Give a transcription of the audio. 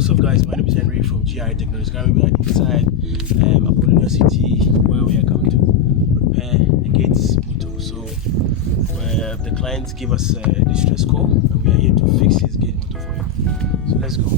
What's up, guys? My name is Henry from GI Technologies. Currently, we are inside Appolonia City, where we are coming to repair a gate motor. So, the client gave us a distress call, and we are here to fix his gate motor for him. So, let's go.